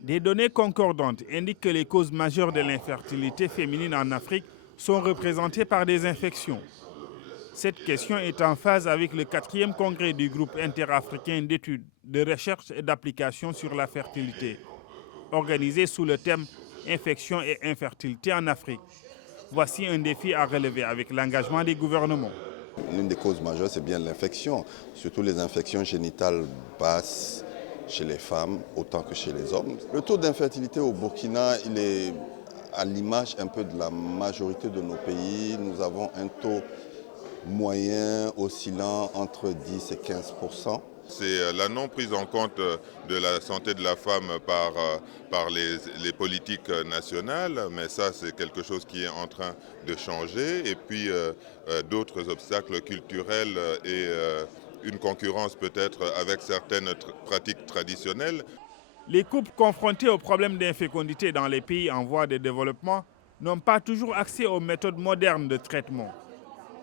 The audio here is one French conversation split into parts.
Des données concordantes indiquent que les causes majeures de l'infertilité féminine en Afrique sont représentées par des infections. Cette question est en phase avec le 4e congrès du groupe interafricain d'études, de recherche et d'application sur la fertilité, organisé sous le thème Infection et infertilité en Afrique. Voici un défi à relever avec l'engagement des gouvernements. L'une des causes majeures, c'est bien l'infection, surtout les infections génitales basses chez les femmes autant que chez les hommes. Le taux d'infertilité au Burkina, il est à l'image un peu de la majorité de nos pays. Nous avons un taux moyen oscillant entre 10 et 15%. C'est la non prise en compte de la santé de la femme par les politiques nationales, mais ça c'est quelque chose qui est en train de changer. Et puis d'autres obstacles culturels et une concurrence peut-être avec certaines pratiques traditionnelles. Les couples confrontés aux problèmes d'infécondité dans les pays en voie de développement n'ont pas toujours accès aux méthodes modernes de traitement.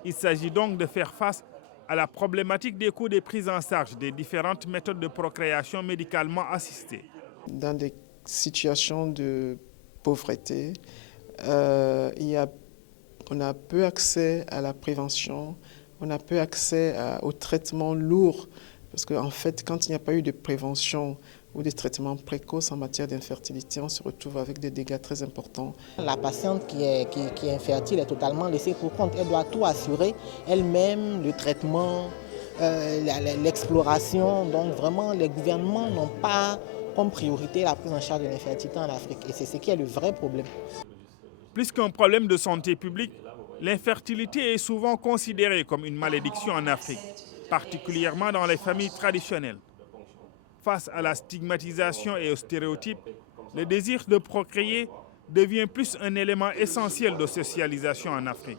Il s'agit donc de faire face à la problématique des coûts de prise en charge des différentes méthodes de procréation médicalement assistée. Dans des situations de pauvreté, on a peu accès à la prévention, on a peu accès aux traitements lourds, parce qu'en fait, quand il n'y a pas eu de prévention ou des traitements précoces en matière d'infertilité, on se retrouve avec des dégâts très importants. La patiente qui est infertile est totalement laissée pour compte. Elle doit tout assurer elle-même, le traitement, l'exploration. Donc vraiment, les gouvernements n'ont pas comme priorité la prise en charge de l'infertilité en Afrique. Et c'est ce qui est le vrai problème. Plus qu'un problème de santé publique, l'infertilité est souvent considérée comme une malédiction en Afrique, particulièrement dans les familles traditionnelles. Face à la stigmatisation et aux stéréotypes, le désir de procréer devient plus un élément essentiel de socialisation en Afrique.